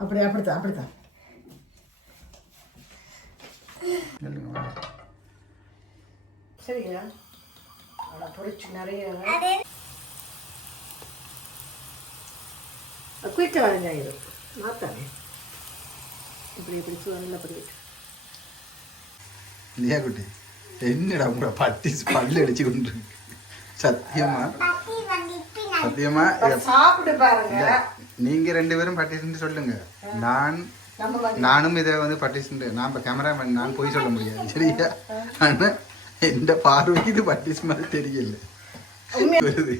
அப்படி அப்படித்தான் அப்படித்தான் சரியா அவ்வளோ பொரிச்சு நிறைய குயிக்காக வரைஞ்சாயிரு மாத்தானே இப்படி இப்படி சுவரில் அப்படி இல்லையா குட்டி? என்னடா உங்களோட பட்டி பல்லு அடிச்சு கொண்டு. சத்தியமா? சத்தியமா? சாப்பிட்டு பாருங்க. நீங்க ரெண்டு பேரும் பட்டிஸ்ன்னு சொல்லுங்க. நான் நானும் இதை வந்து பட்டிஸ்ன்னு நான் இப்போ கேமராமேன் நான் போய் சொல்ல முடியாது சரியா? ஆனா எந்த பார்வைக்கு இது பட்டிஸ் மாதிரி தெரியல. வருது.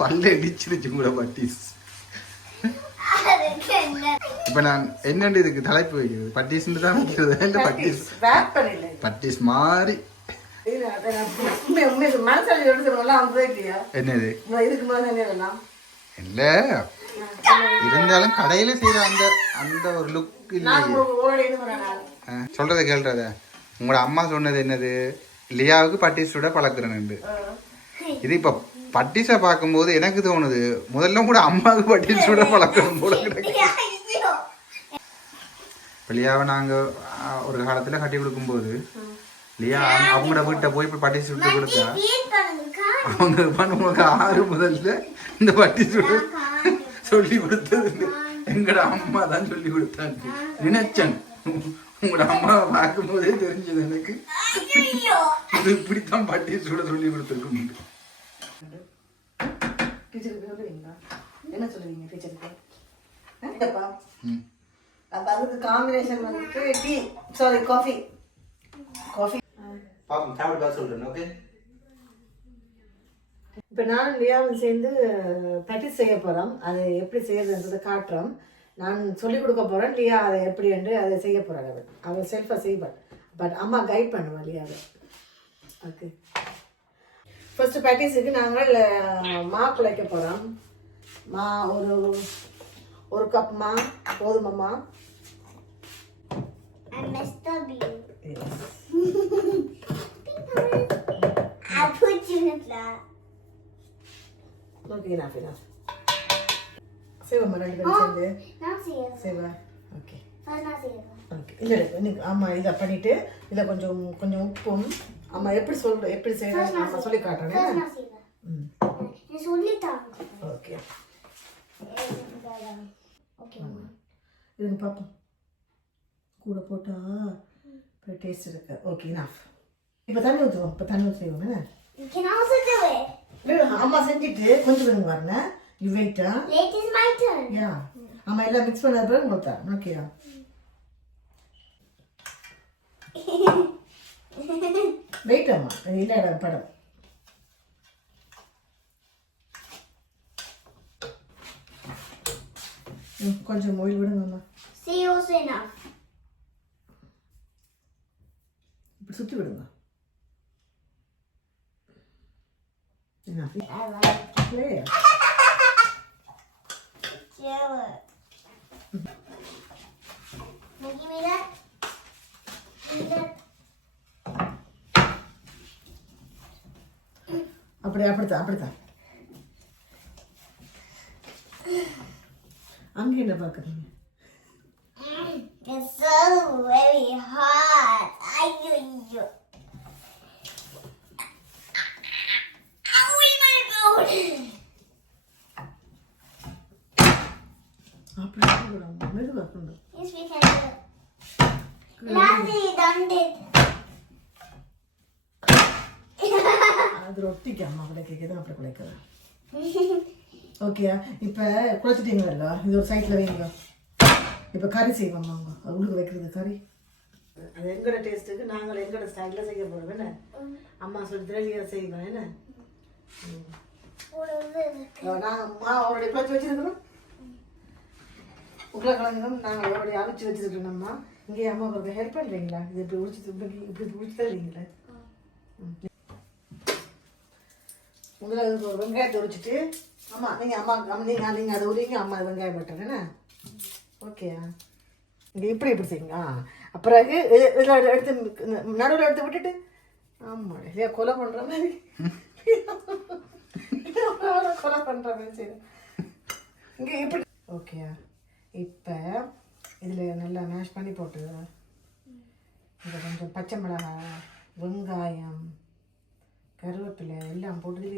பல்ல இடிச்சிருச்சு கூட பட்டிஸ் இப்ப நான் என்னண்டு இதுக்கு தலைப்பு வைக்கிறது? பட்டிஸ்ன்னு தான் வைக்கிறது இல்ல பட்டிஸ் பட்டிஸ் மாதிரி என்னது? இல்ல. இருந்தாலும் கடையில செய்யற அந்த அந்த ஒரு லுக் இல்லையே. சொல்றத கேள்றத உங்களோட அம்மா சொன்னது என்னது? லியாவுக்கு பட்டிஸ் சுட பழக்கிறேன்னு இது இப்ப பட்டிஸை பார்க்கும்போது எனக்கு தோணுது முதல்ல கூட அம்மாவுக்கு பட்டிஸ் சுட பழக்கணும் போல லியாவை நாங்க ஆ, ஒரு காலத்துல கட்டி கொடுக்கும்போது லியா அவங்க- அவங்களோட வீட்டை போய் இப்ப பட்டிஸ் சுட்டு கொடுத்தா? அவங்க பண்ணுவாங்க ஆறு முதல்ல இந்த பட்டி சுட சொல்லி கொடுத்தது எங்கட அம்மா தான் சொல்லி கொடுத்தாங்க. நினைச்சேன். உங்களோட அம்மாவை பார்க்கும்போதே தெரிஞ்சது எனக்கு. இது இப்படித்தான் பட்டி சுட சொல்லி சொல்லுவீங்களா? என்ன சொல்லுவீங்க டீச்சருக்கு? அதுக்கு காம்பினேஷன் வந்துட்டு டீ சாரி காஃபி காஃபி பார்ப்போம் சாப்பிட்டு பார்த்து சொல்கிறேன் ஓகே இப்போ நானும் லியாவும் சேர்ந்து ப்ராக்டிஸ் செய்ய போகிறோம் அதை எப்படி செய்யறதுன்றதை காட்டுறோம். நான் சொல்லிக் கொடுக்க போகிறேன் லியா அதை எப்படி என்று அதை செய்ய போகிறாள் அவள் அவள் செல்ஃபாக செய்வாள் பட் அம்மா கைட் பண்ணுவாள் லியாவை. ஓகே ஃபஸ்ட்டு ப்ராக்டிஸுக்கு நாங்கள் மா குழைக்க போகிறோம் மா ஒரு ஒரு கப் மா போதுமாம்மா I messed up you. Yes. I put you in that. Okay enough enough செய்வோம்மா ரெண்டு பேரும் சேர்ந்து see it. செய்வா okay not see it. Okay இல்லை இல்லை இன்னைக்கு ஆமாம் இதை பண்ணிட்டு இதில் கொஞ்சம் கொஞ்சம் உப்பும் ஆமா எப்படி சொல்ற எப்படி செய்யணும் அம்மா சொல்லி காட்டுறேன். ம் tongue. Okay Okay. இதுங்க பார்ப்போம் கூட போட்டா இப்போ டேஸ்ட் இருக்கு. Okay enough. இப்போ தண்ணி ஊற்றுவோம் இப்போ தண்ணி it. அம்மா செஞ்சுட்டு கொஞ்சம் பாருங்க. யூ வெயிட்டா. யா ஆமா எல்லாம் மிக்ஸ் பண்ண பிறகு கொடுத்தா ஓகேயா வெயிட் அம்மா. இல்லை படம். கொஞ்சம் மொழி விடுங்கம்மா See also enough. இப்படி சுற்றி விடுங்க என்ன I like Play. Chill it. Now give me that. Give me that. அப்படி அப்படித்தான் அப்படித்தான். அங்கே என்ன பார்க்குறீங்க? Mm, it's so very hot. அப்படி அது ரொட்டிக்கு அம்மா அப்படி குழைக்கிறேன் ஓகே இப்போ குழைச்சிட்டீங்களா இது ஒரு சைட்டில் வைங்க. இப்போ கறி செய்வோம் அவங்க அவங்களுக்கு வைக்கிறது கறி அது எங்களோட டேஸ்ட்டுக்கு நாங்கள் எங்களோட ஸ்டைலில் செய்ய போகிறோம் என்ன? அம்மா சொல்லி தெரியல செய்வோம் என்ன? What is it? நாங்கள் மா அவருடைய குழச்சி வச்சிருக்கிறோம். உருளைக்கிழங்கும் நாங்கள் அவருடைய அவிச்சு வச்சிருக்கிறோம்மா இங்கே அம்மா உங்களுக்கு ஹெல்ப் பண்ணுறீங்களா இது இப்படி உடிச்சு இப்படி இப்படி உடிச்சு தருவீங்களா முதல்ல வெங்காயத்தை உரிச்சிட்டு அம்மா நீங்கள் அம்மா அம்மா நீங்கள் நீங்கள் அதை உரிங்க அம்மா வெங்காயம் வெட்டுறேன். ஓகேயா இங்கே இப்படி இப்படி செய்யுங்க? ஆ. பிறகு இது- இதில் எடுத்து நடுவில் எடுத்து விட்டுட்டு ஆமாம் இல்லையா கொலை பண்ணுற மாதிரி. கொலை பண்ணுற மாதிரி சரி இங்கே இப்படி. ஓகேயா இப்போ இதில் நல்லா மேஷ் பண்ணி போட்டு இதை கொஞ்சம் பச்சை மிளகாய் வெங்காயம் கருவேப்பிலை எல்லாம் போட்டு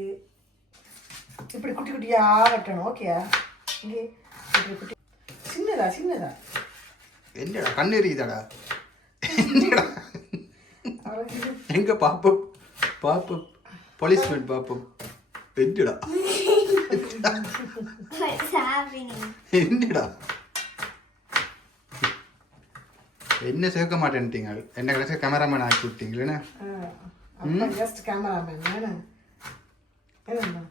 இப்படி குட்டி குட்டியாக வெட்டணும். ஓகே இங்கே இப்படி குட்டி சின்னதா சின்னதா. என்னடா கண்ணு எரியுதாடா என்னடா? எங்க பாப்போம் பாப்போம் போலீஸ்மேன் பாப்போம் என்னடா? என்னடா? என்ன சேர்க்க மாட்டேன்ட்டீங்க? என்ன கடைசி கேமராமேன் ஆக்கி விட்டீங்களே அப்பா ஜஸ்ட் கேமராமேன் என்ன? என்னம்மா?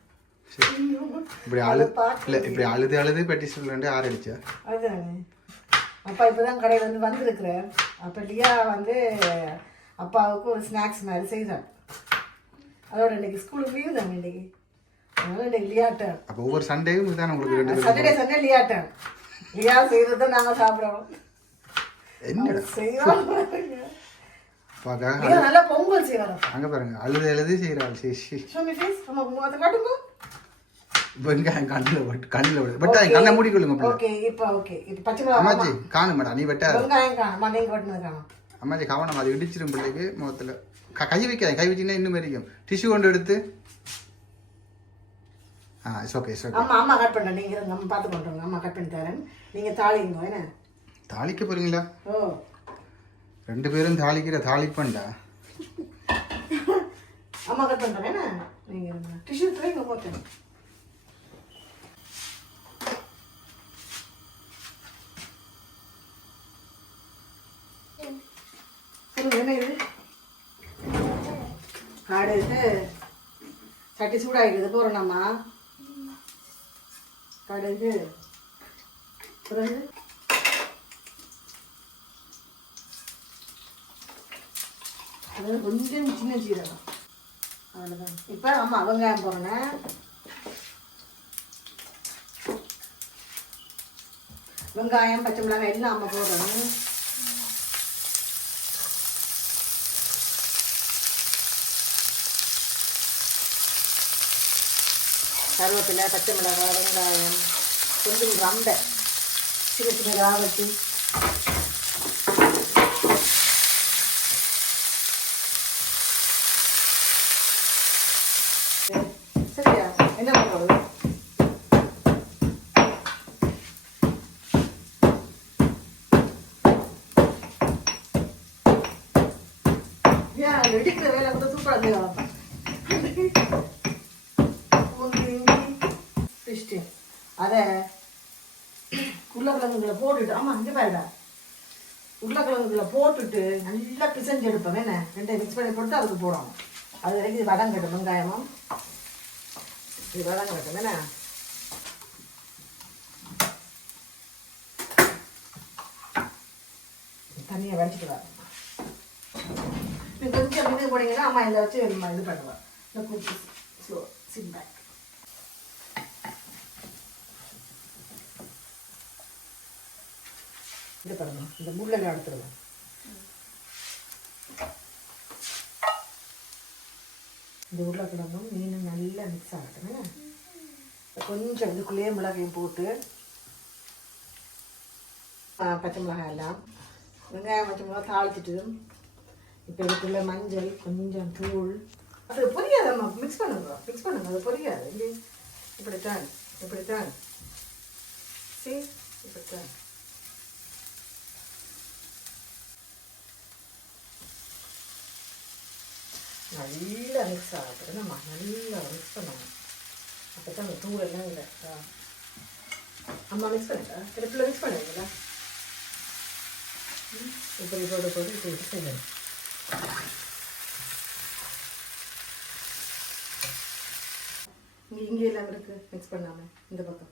இப்படி அழு இல்லை இப்படி அழுது அழுது பெட்டி சொல்லு ஆறு அடிச்சா அதுதானே அப்பா இப்போ தான் கடையில் வந்து வந்திருக்கிறார் அப்போ லியா வந்து அப்பாவுக்கு ஒரு ஸ்நாக்ஸ் மாதிரி செய்தார் அதோட இன்னைக்கு ஸ்கூலுக்கு லீவு தானே இன்னைக்கு. அதனால இன்னைக்கு லியாட்டன் அப்போ ஒவ்வொரு சண்டேயும் இதுதான் உங்களுக்கு சாட்டர்டே சண்டே லியாட்டன் லியா செய்கிறத நாங்கள் சாப்பிட்றோம். பார்க்க லியா நல்லா பொங்கல் செய்கிறாரா அங்கே பாருங்க அழுது அழுது செய்கிறாள் சரி சரி வெங்காயம் கண்ணில் விட்டு கண்ணில் விடு பட் கண்ணை மூடிக்கொள்ளுங்க ஓகே இப்போ ஓகே. இப்போ பச்சை மிளகா அம்மாச்சி காணும் மேடம் நீ வெட்ட. வெங்காயம் காணும் நீங்கள் வெட்டினது காணும். அம்மாச்சி கவனம் அது இடிச்சிடும் பிள்ளைக்கு முகத்தில். க வைக்காது கை வச்சிங்கன்னா இன்னும் மெரிக்கும் டிஷ்யூ கொண்டு எடுத்து. Ah it's okay it's okay அம்மா அம்மா கட் பண்ண இருங்க அம்மா பார்த்து பண்ணுறோங்க அம்மா கட் பண்ணி தரேன். நீங்கள் தாளிங்க என்ன? தாளிக்க போறீங்களா? ஓ. ரெண்டு பேரும் தாளிக்கிற தாளிப்பண்டா. அம்மா கட் பண்ணுறேன் என்ன? நீங்கள் டிஷ்யூ ட்ரைங்க போட்டேன் சொல்லுங்க என்ன இது? காடு இது. சட்டி சூடாகிடுது போகிறோம்மா கடுகு பிறகு அது கொஞ்சம் சின்ன சீரகம். அவ்வளோதான் இப்போ அம்மா வெங்காயம் போடுறேன் வெங்காயம் பச்சை மிளகாய் எல்லாம் அம்மா போடணும். கருவேப்பிலை பச்சை மிளகாய் வெங்காயம் கொஞ்சம் ரம்பை சின்ன சின்ன ராவட்டி சரியா என்ன பண்ணுறது ஏன் வெடிக்கிற வேலை கூட சூப்பராக ஃபிஷ்டு அதை உருளைக்கிழங்குகளை போட்டுட்டு ஆமாம் இங்கே பாருடா போட்டு நல்லா பிசைஞ்சு எடுப்போம். என்ன? ரெண்டையும் மிக்ஸ் பண்ணி போட்டு அதுக்கு போடணும். அது வரைக்கும் இது வதம் கட்டும் வெங்காயமும். இது வதம் கட்டும் என்ன? தண்ணியை வடிச்சிட்டு வரேன் கொஞ்சம் இது போனீங்கன்னா அம்மா இதை வச்சு நம்ம இது பண்ணுவேன் இந்த குக்கி ஸ்லோ சிட் பேக் இது பாருங்க இந்த முள்ளெல்லாம் எடுத்துருவேன் இந்த உருளைக்கிழங்கும் மீனும் நல்லா மிக்ஸ் ஆகட்டுமே கொஞ்சம் இதுக்குள்ளேயே மிளகையும் போட்டு பச்சை மிளகாய் எல்லாம். வெங்காயம் பச்சை மிளகாய் தாளிச்சிட்டு இப்போ இதுக்குள்ள மஞ்சள் கொஞ்சம் தூள். அது பொரியாது அம்மா மிக்ஸ் பண்ணுங்க மிக்ஸ் பண்ணுங்க அது பொரியாது. இல்லை இப்படித்தான். இப்படித்தான். சரி இப்படித்தான். நல்லா மிக்ஸ் ஆகிறது நம்ம நல்லா மிக்ஸ் பண்ணணும். அப்போ தான் அந்த தூள் எல்லாம் இல்லை. அம்மா மிக்ஸ் பண்ணிட்டா? இடத்துல மிக்ஸ் பண்ணுவீங்களா இப்படி போட்டு போட்டு இப்படி இப்படி செய்யணும். இங்கே இங்கே எல்லாம் இருக்கு. மிக்ஸ் பண்ணாமல் இந்த பக்கம்.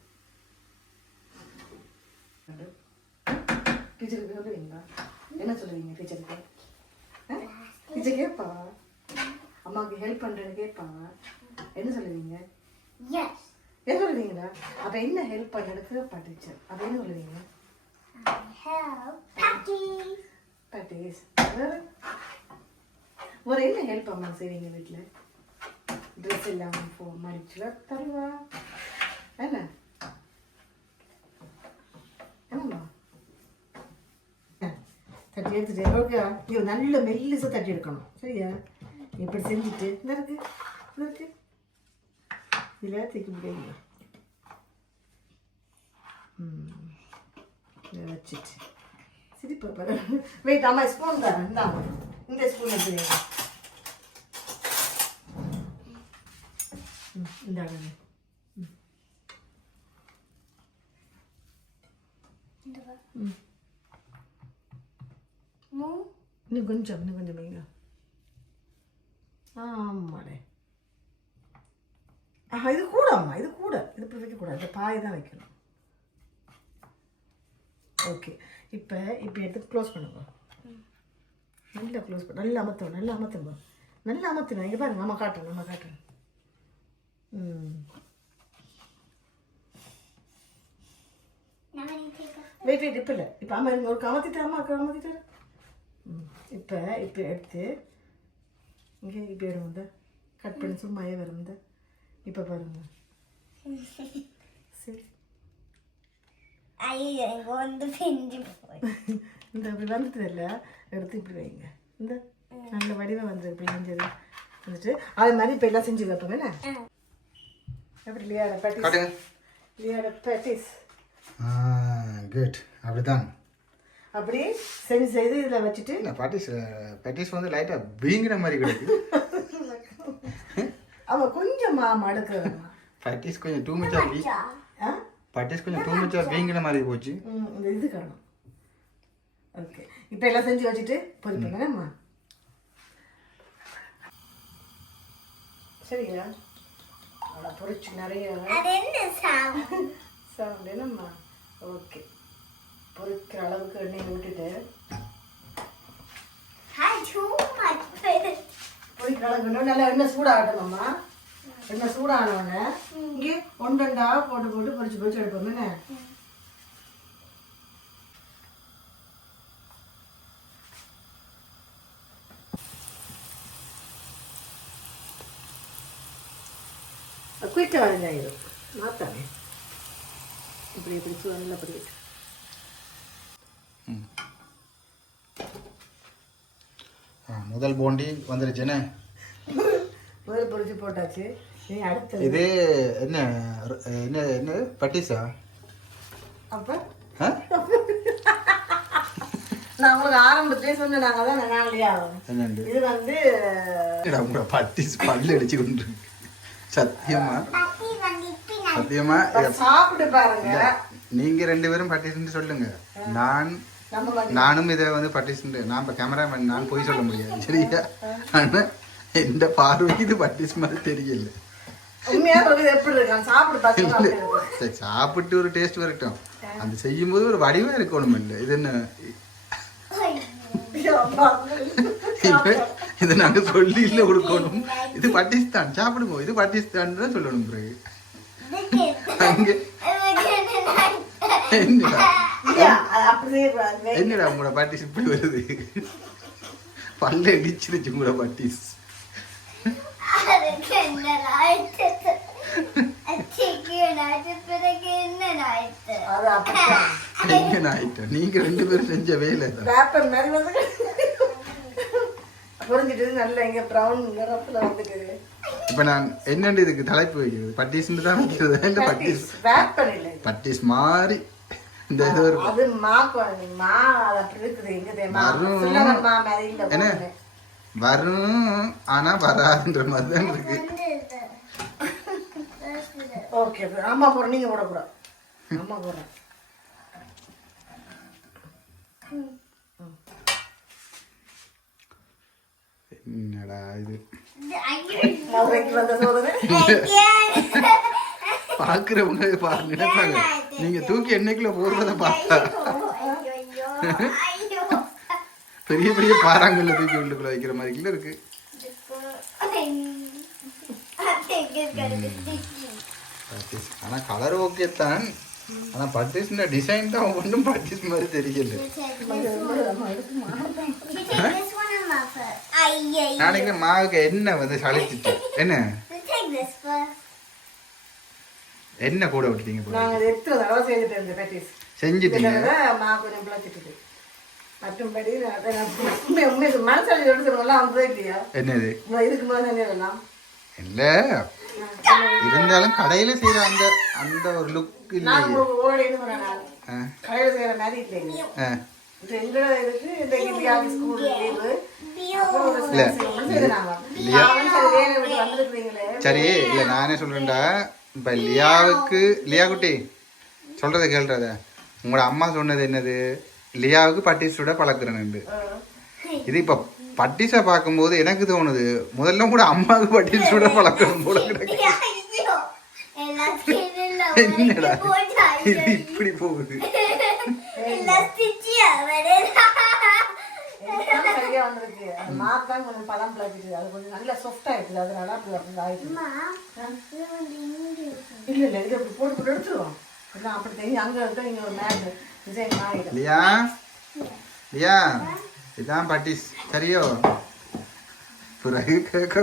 டீச்சருக்கு சொல்லுவீங்களா என்ன சொல்லுவீங்க டீச்சருக்கு டீச்சர் கேட்பா? அம்மாவுக்கு ஹெல்ப் பண்ணுறேன்னு கேட்பாங்க. என்ன சொல்லுவீங்க. என்ன சொல்லுவீங்களா அப்போ என்ன ஹெல்ப் பண்ணுறதுக்கு கேட்பா டீச்சர். அப்போ என்ன சொல்லுவீங்க. பட்டீஸ் ஒரு என்ன ஹெல்ப் அம்மா செய்வீங்க வீட்டில் ட்ரெஸ் இல்லாமல் போ மடிச்சு தருவா. என்ன? என்னம்மா? இப்படி எடுத்துட்டு ஓகே ஐயோ நல்ல மெல்லிசா தட்டி எடுக்கணும். சரியா? இப்படி செஞ்சுட்டு இந்த இருக்கு இந்த இருக்கு இதில் தூக்கி முடியுங்க ம் இதை வச்சுட்டு சிரிப்பு பாரு வெயிட் அம்மா ஸ்பூன் தரேன் இந்தாம்மா இந்த ஸ்பூன் எடுத்துக்கங்க ம் இந்தாங்க ம் மூ இன்னும் கொஞ்சம் இன்னும் கொஞ்சம் வைங்க ஆமாடே. ஆஹா இது கூட அம்மா இது கூட. இது இப்படி வைக்கக்கூடாது. இந்த பாய் தான் வைக்கணும். ஓகே. இப்போ இப்போ எடுத்து க்ளோஸ் பண்ணுங்க. நல்லா க்ளோஸ் பண்ண. நல்லா அமர்த்துவோம் நல்லா அமர்த்துங்க நல்லா அமர்த்துங்க இங்கே பாருங்க நம்ம காட்டுறோம் நம்ம காட்டுறோம். ம். வெயிட் வெயிட் இப்போ இல்லை. இப்போ அம்மா இருங்க. ஒரு அமர்த்திட்டு அம்மா அமர்த்திட்டு ம். இப்போ இப்போ எடுத்து இங்கே இப்போ வரும் கட் பண்ணி சும்மாயே வரும் இந்த இப்போ பாருங்க. சரி. ஐயோ இங்க வந்து பிஞ்சு போய் இந்த இப்படி வந்துட்டு இல்லை எடுத்து இப்படி வைங்க. இந்த நல்ல வடிவம் வந்துருக்கு இப்படி செஞ்சது வந்துட்டு அது மாதிரி இப்போ எல்லாம் செஞ்சு வைப்போம் என்ன? எப்படி லியாட பேட்டிஸ் லியாட பேட்டிஸ் குட் அப்படிதான் அப்படி செஞ்சு செய்து இதில் வச்சுட்டு இல்லை பாட்டிஸ் பேட்டிஸ் வந்து லைட்டாக வீங்கிற மாதிரி கிடைக்கு. அவன் கொஞ்சம் மா மடுக்கிறம்மா பேட்டிஸ் கொஞ்சம் டூ மச்சா வீ ஆ? பேட்டிஸ் கொஞ்சம் டூ மச்சா வீங்கிற மாதிரி போச்சு. இந்த இது காணும் ஓகே இப்போ எல்லாம் செஞ்சு வச்சுட்டு பொறிப்பீங்கம்மா சரியா? அவ்வளோ பொரிச்சு நிறைய. அது என்ன சாவு சவுண்ட் என்னம்மா? ஓகே பொரிக்கிற அளவுக்கு எண்ணெயை விட்டுட்டு. பொரிக்கிற அளவுக்கு நல்லா எண்ணெய் சூடாகட்டணும்மா எண்ணெய் சூடானவொடனே இங்கே ஒன்றண்டா போட்டு போட்டு பொரிச்சு பொரிச்சு எடுப்போம் என்ன? குயிக்காக வெங்காயம் மாத்தானே இப்படி இப்படி சூழலில் அப்படி ஆ, முதல் போண்டி வந்துருச்சுன்னு. முதல் போட்டாச்சு. இது என்ன என்ன என்ன பட்டிஸா அப்போ? நான் உங்களுக்கு ஆரம்பத்திலே சொன்னேன் நாங்கள் தான் என்னண்டு? இது வந்து என்னடா உங்களோட பட்டிஸ் பல்லு அடிச்சு கொண்டு. சத்தியமா? சத்தியமா? சாப்பிட்டு பாருங்க. நீங்க ரெண்டு பேரும் பட்டிஸ்ன்னு சொல்லுங்க. நான் நானும் இதை வந்து பட்டிஸ்ன்னு நான் இப்போ கேமராமேன் நான் போய் சொல்ல முடியாது சரியா? ஆனா எந்த பார்வைக்கு இது பட்டிஸ் மாதிரி தெரியல. சாப்பிட்டு ஒரு டேஸ்ட் வரட்டும். அந்த செய்யும்போது ஒரு வடிவம் இருக்கணும் இல்லை. இது என்ன. இது- நாங்க சொல்லி இல்ல கொடுக்கணும். இது பட்டிஸ்தான் சாப்பிடுங்க. இது பட்டிஸ்தான் தான் சொல்லணும் பிறகு. அங்க. என்னடா? என்னடா உங்களோட பட்டிஸ் இப்படி வருது? பல்ல இடிச்சிருச்சு உங்களோட பட்டிஸ் நீங்க ரெண்டு பேரும் செஞ்ச வேலை புரிஞ்சிட்டு நல்ல இங்க ப்ரௌன் நிறத்துல இப்ப நான் என்னண்டு இதுக்கு தலைப்பு வைக்கிறது? பட்டிஸ்ன்னு தான் வைக்கிறது. பட்டிஸ் பேப்பர் இல்லை பட்டிஸ் மாதிரி இந்த இது ஒரு அது மா குழந்தை மா அது அப்படி இருக்குது எங்க தெரியுமா? என்ன. வரும். ஆனா வராதுன்ற மாதிரி தான் இருக்கு. ஓகே அம்மா போடுறோம் நீங்க போடக்கூடாது அம்மா போடுறேன் என்னடா இது? பாக்குறவங்க பாருங்க நினைப்பாங்க. நீங்க தூக்கி எண்ணெய்க்குள்ள போடுறத பார்த்தா. பெரிய பெரிய பாறாங்கல்ல தூக்கி உள்ளுக்குள்ள வைக்கிற மாதிரி இருக்கு. ஆனா கலர் ஓகே தான். ஆனா பட்டிஸ்ன டிசைன் தான் ஒன்றும் பட்டிஸ் மாதிரி தெரியல. நாளைக்கு மாவுக்கு என்ன வந்து சளிச்சிட்டு. என்ன? என்ன கூட விட்டுட்டீங்க போல? நாங்க இது எத்தனை தடவை செய்துட்டு இருந்த பேட்டிஸ் செஞ்சிட்டீங்க. மா கொஞ்சம் பிளச்சிட்டு மற்றும்படி உண்மை மனசாட்சி எடுத்துருவோம்ல வந்ததே இல்லையா? என்னது? இதுக்கு மேலே என்ன வேணாம் இல்ல. இருந்தாலும் கடையில செய்யற அந்த அந்த ஒரு லுக் உங்களுக்கு ஆ, கடையில் செய்கிற மாதிரி இல்லைங்க. சரி இல்ல நானே சொல்றேன்டா. இப்ப லியாவுக்கு லியா குட்டி சொல்றத கேள்றத உங்களோட அம்மா சொன்னது என்னது? லியாவுக்கு பட்டிஸோட பழக்கிறேன்னு இது இப்ப பட்டிஸை பார்க்கும்போது எனக்கு தோணுது முதல்ல கூட அம்மாவுக்கு பட்டிஸோட பழக்கணும் போல என்னடா இது? இப்படி போகுது எல்லாம் ஸ்டிச்சியா வரேடா எல்லாம் சரியா வந்திருக்கு. அது கொஞ்சம் பழம் பிளாக்கிட்டு அது கொஞ்சம் நல்லா சாஃப்டா இருக்குது அதனால அப்படி அப்படி ஆயிடுச்சு இல்ல இல்ல இது அப்படி போட்டு போட்டு எடுத்துருவோம். அப்படி தெரியும் அங்க இங்க ஒரு மேட் டிசைன் ஆயிடும் லியா? லியா? இதான் பட்டிஸ் சரியோ? பிறகு கேட்க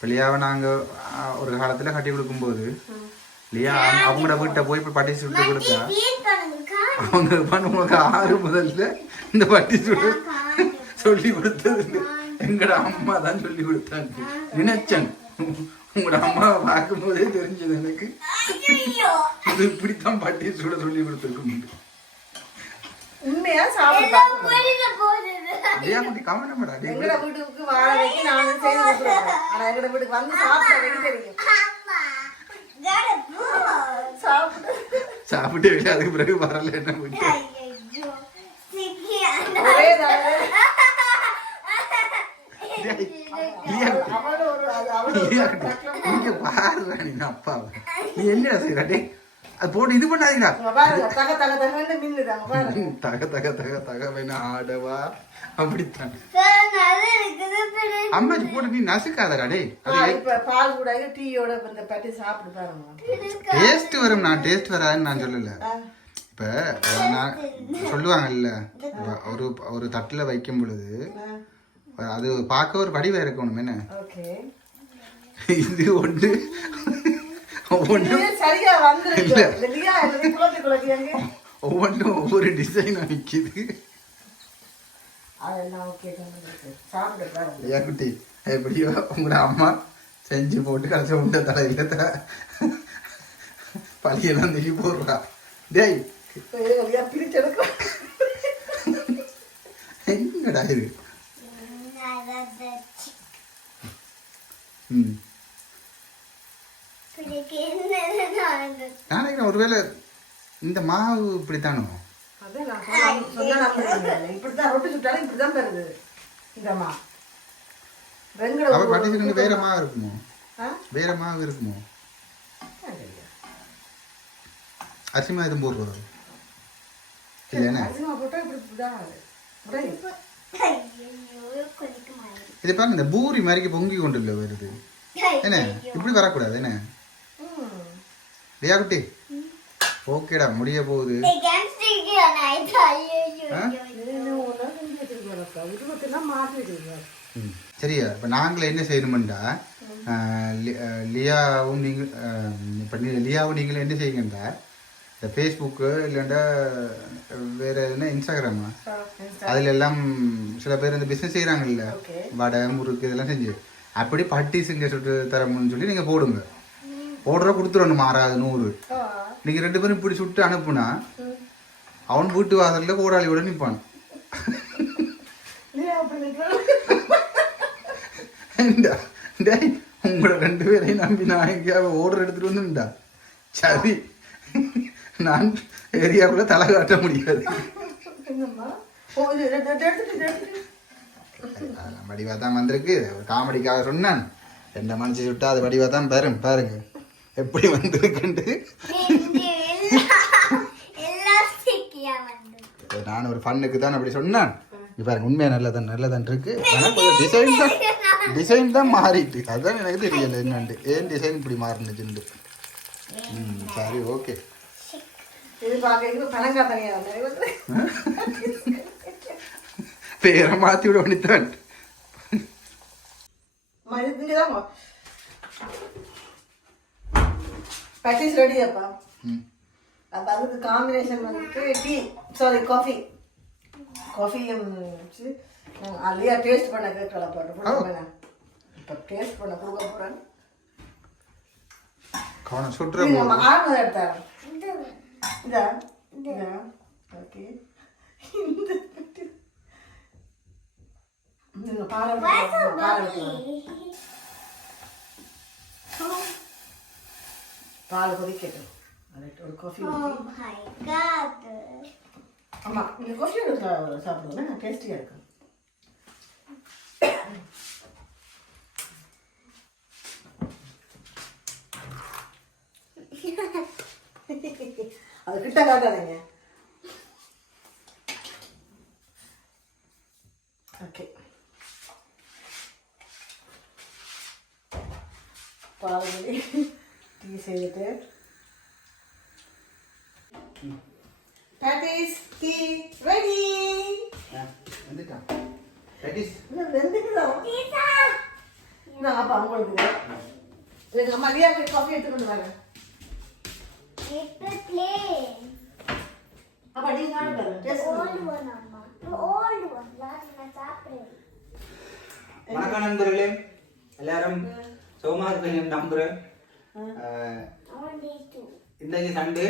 கூடாது இப்ப லியாவை நாங்க ஆ, ஒரு காலத்துல கட்டி கொடுக்கும்போது லியா அவங்க- அவங்களோட வீட்டை போய் இப்ப பட்டிஸ் சுட்டு கொடுத்தா அவங்க பண்ணுவாங்க ஆறு முதல்ல இந்த பட்டி சுட்டு சொல்லி கொடுத்தது. எங்கட அம்மா தான் சொல்லி கொடுத்தாங்க. நினைச்சேன். உங்களோட அம்மாவை பார்க்கும்போதே தெரிஞ்சது எனக்கு. இது இப்படித்தான் பட்டி சுட சொல்லி கொடுத்துருக்கணும் உண்மையா லியா குட்டி கவனப்படா எங்கட வீட்டுக்கு வாடகைக்கு நானும் செய்து கொடுத்துருவேன் ஆனா எங்கட வீட்டுக்கு வந்து சாப்பிட தெரியும். சாப்பிட்டு. அதுக்கு பிறகு வரல என்ன. நீங்க பாருடா நீங்க அப்பாவை நீ என்னடா செய்யறா டேய் அது போட்டு இது பாருங்க தக தக தக தக தக தக வேணா ஆடவா? அப்படித்தான். அம்மாச்சி போட்டு நீ நசுக்காதடா டேய். பால் கூட டீயோட இந்த பட்டி சாப்பிட்டு பாருங்க. டேஸ்ட் வரும் நான் டேஸ்ட் வராதுன்னு நான் சொல்லல. இப்ப நான் சொல்லுவாங்கல்ல ஒரு ஒரு தட்டுல வைக்கும் பொழுது அது பார்க்க ஒரு வடிவம் இருக்கணும் என்ன? இது ஒன்று ஒவ்வொன்றும் ஒவ்வொரு டிசைனா நிக்குது. அதெல்லாம் ஓகே சாப்பிட்டு பாருங்க. ஐயா குட்டி எப்படியோ உங்களோட அம்மா செஞ்சு போட்டு கடைசி உண்ட தலையில பழியெல்லாம் தூக்கி போடுறா. டேய். என்னடா இது? ம். நாளைக்கு ஒருவேளை இந்த மாவு இப்படித்தானோ? நான் வேற மாவு இருக்குமோ? வேற மாவு இருக்குமோ? தெரியல. அரிசி மாவு எதுவும் போடுறது இல்லைண்ணே அரிசிமா. இது பாருங்க இந்த பூரி மாதிரிக்கு பொங்கி கொண்டு வருது. என்ன? இப்படி வரக்கூடாது என்ன. லியா குட்டி. ஓகேடா முடிய போகுது. சரியா. இப்போ நாங்கள் என்ன செய்யணுமெண்டா? லியாவும் நீங்கள் இப்போ லியாவும் நீங்களும் என்ன செய்யுங்கண்டா? இந்த ஃபேஸ்புக்கு இல்லைண்டா வேறு என்ன இன்ஸ்டாகிராமா. அதில் எல்லாம் சில பேர் இந்த பிஸ்னஸ் செய்கிறாங்கல்ல. வடை முறுக்கு இதெல்லாம் செஞ்சு. அப்படி பட்டி செஞ்சு சுட்டு தரமுன்னு சொல்லி நீங்கள் போடுங்க. போடுற கொடுத்துடணும் மாறாது நூறு. நீங்கள் ரெண்டு பேரும் இப்படி சுட்டு அனுப்புனா. அவன் வீட்டு வாசல்ல போராளியோட நிற்பான் உங்களோட ரெண்டு பேரையும் நம்பி நான் எங்கேயாவது ஓடுற எடுத்துட்டு வந்துட்டா சரி. நான் ஏரியாவுக்குள்ள தலை காட்ட முடியாது. வடிவா தான் வந்திருக்கு. காமெடிக்காக சொன்னான். என்ன மனசு சுட்டா அது வடிவா தான் பாருங்க பாருங்க. எப்படி வந்திருக்குன்ட்டு? இப்ப நான் ஒரு ஃபன்னுக்கு தான் அப்படி சொன்னான். இங்க பாருங்க உண்மையா நல்லதான் நல்லதான் இருக்கு. ஆனா கொஞ்சம் டிசைன் தான் டிசைன் தான் மாறிட்டு. அதுதான் எனக்கு தெரியல என்னன்ட்டு. ஏன் டிசைன் இப்படி மாறினுச்சுண்டு ம் சரி ஓகே பேரை மாத்தி விட வேண்டியதான் இங்கதான் பேக்கேஜ் ரெடியாப்பா ம். அப்போ அதுக்கு காம்பினேஷன் வந்துட்டு டீ சாரி காஃபி காஃபியும் அதுலையா டேஸ்ட் பண்ண கேட்கல போட்டு இப்போ டேஸ்ட் பண்ண கொடுக்க போகிறேன் கவனம் சுற்றுற நம்ம ஆறு எடுத்தாரு இது இதா ஓகே. இந்த. இந்த பால் எடுத்து பால் கொதிக்கட்டும் ஒரு காஃபி. ஆமாம் இந்த காஃபி எடுத்து சாப்பிடுவோம் டேஸ்டியாக இருக்கும் அது கிட்ட காட்டாதீங்க Last night April. வணக்கம் நண்பர்களே எல்லாரும் சுகமா இருக்கீங்க நம்புறேன். இன்றைக்கு சண்டே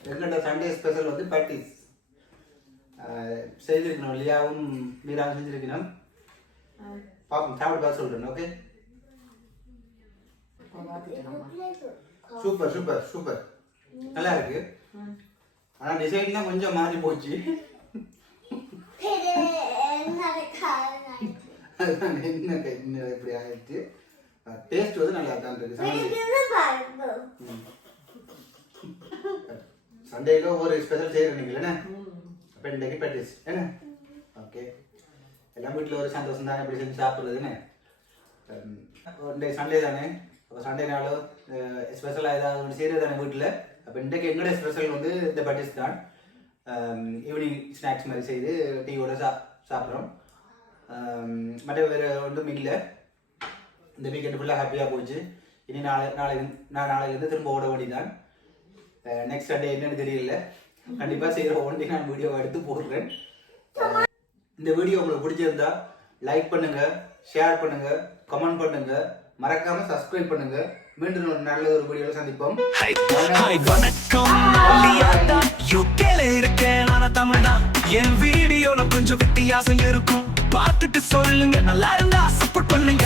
எங்களோட சண்டே ஸ்பெஷல் வந்து பட்டிஸ் செய்திருக்கணும் லியாவும் மீராவும் செஞ்சிருக்கணும். பாப்போம் சாப்பிட்டு பார்த்து சொல்றேன் ஓகே சூப்பர் சூப்பர் சூப்பர் நல்லா இருக்கு. ஆனா டிசைன் தான் கொஞ்சம் மாறி போச்சு. அதுதான் என்ன இப்படி ஆயிடுச்சு? டேஸ்ட் வந்து நல்லா தான் இருக்கு. சண்டே? சண்டேக்கு ஒரு ஸ்பெஷல் செய்யறேன் நீங்க என்ன? அப்போ இன்றைக்கு பட்டிஸ் என்ன? ஓகே எல்லாம் வீட்டில் ஒரு சந்தோஷம் தானே. இப்படி செஞ்சு சாப்பிட்றது என்ன? இன்றைக்கு சண்டே தானே? அப்போ சண்டே நாளும் ஸ்பெஷலாக ஏதாவது ஒன்று செய்கிறது தானே வீட்டில்? அப்போ இன்றைக்கு எங்களோட ஸ்பெஷல் வந்து இந்த பட்டிஸ் தான். ஈவினிங் ஸ்நாக்ஸ் மாதிரி செய்து டீயோட சா சாப்பிட்றோம். மற்ற வேறு ஒன்றும் இல்லை. இந்த வீக்கெண்டு ஃபுல்லாக ஹாப்பியாக போச்சு. இனி நாளை நாளை நான் நாளையிலேருந்து திரும்ப ஓட வேண்டிதான் நெக்ஸ்ட் சண்டே என்னன்னு தெரியல. கண்டிப்பாக செய்கிற ஒன்றே நான் வீடியோ எடுத்து போடுறேன். இந்த வீடியோ உங்களுக்கு பிடிச்சிருந்தா லைக் பண்ணுங்கள் ஷேர் பண்ணுங்கள் கமெண்ட் பண்ணுங்கள் மறக்காமல் சப்ஸ்கிரைப் பண்ணுங்கள் மீண்டும் ஒரு நல்ல ஒரு வீடியோவில் சந்திப்போம். வணக்கம். யூகேல இருக்கேன் ஆனா தமிழ்னா என் வீடியோல கொஞ்சம் வித்தியாசம் இருக்கும். பார்த்துட்டு சொல்லுங்க நல்லா இருந்தா சப்போர்ட் பண்ணுங்க.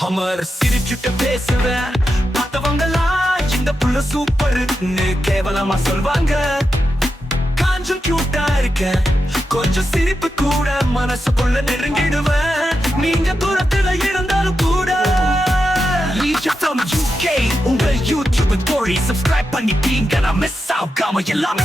ஹமர் சிரிச்சுட்டு பேசுவேன். பார்த்தவங்கலாம் இந்த புள்ள சூப்பர்னு கேவலமா சொல்வாங்க. காஞ்சும் கியூட்டா இருக்கேன். கொஞ்சம் சிரிப்பு கூட மனசுக்குள்ள நெருங்கிடுவேன். நீங்க தூரத்துல இருந்தாலும் கூட. உங்கள் யூடியூப் ஸ்டோரி சப்ஸ்கிரைப் பண்ணிட்டீங்க. நான் மிஸ் ஆகாம எல்லாமே